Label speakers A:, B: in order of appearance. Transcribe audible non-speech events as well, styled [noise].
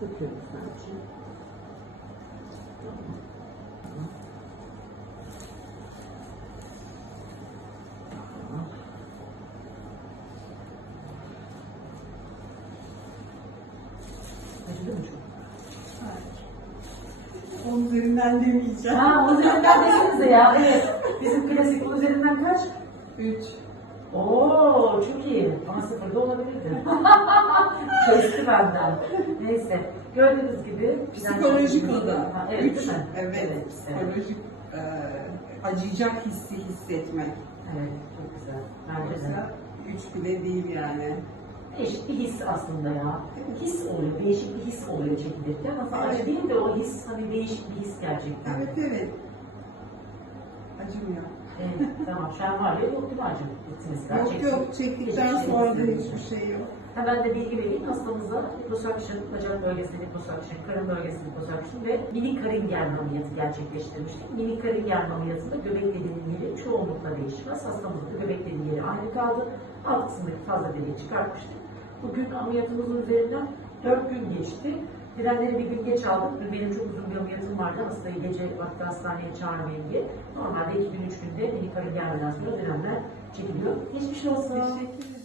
A: Tutuyorum sadece. Acıdı mı çok?
B: Onun üzerinden demeyeceğim.
A: Ha, onun üzerinden desenize ya. Evet. Bizim klasik onun üzerinden kaç?
B: 3.
A: Oo, çok iyi. Ama sıfırda olabilirdi. [laughs] Çözdü benden. Neyse. Gördüğünüz gibi.
B: Psikolojik o da.
A: Ha, evet,
B: Üç.
A: değil mi?
B: Evet,
A: Evet.
B: psikolojik e, acıyacak hissi hissetmek.
A: Evet, çok güzel. Bence de.
B: 3 bile değil yani.
A: Değişik bir his aslında ya. His oluyor, değişik bir his oluyor çekilirken. Aslında acı değil de o his hani değişik bir his gerçekten.
B: Evet evet. Acımıyor.
A: Evet, tamam şu an var ya yok değil mi acı? Bittiniz daha
B: Yok yok çektikten sonra da hiçbir şey yok.
A: Hemen de bilgi vereyim. Hastamıza liposuction, bacak bölgesinde liposuction, karın bölgesinde liposuction ve mini karın germe ameliyatı gerçekleştirmiştik. Mini karın germe ameliyatında göbek deliğinin yeri çoğunlukla değişmez. Hastamızın da göbek deliği yeri aynı kaldı. Alt kısmındaki fazla deliği çıkartmıştık. Bugün ameliyatımızın üzerinden 4 gün geçti. Direnleri bir gün geç aldık. Benim çok uzun bir ameliyatım vardı. Hastayı gece vakti hastaneye çağırmayayım diye. Normalde 2 gün 3 günde mini karın germeden sonra direnler çekiliyor. Geçmiş olsun.
B: Teşekkür ederim.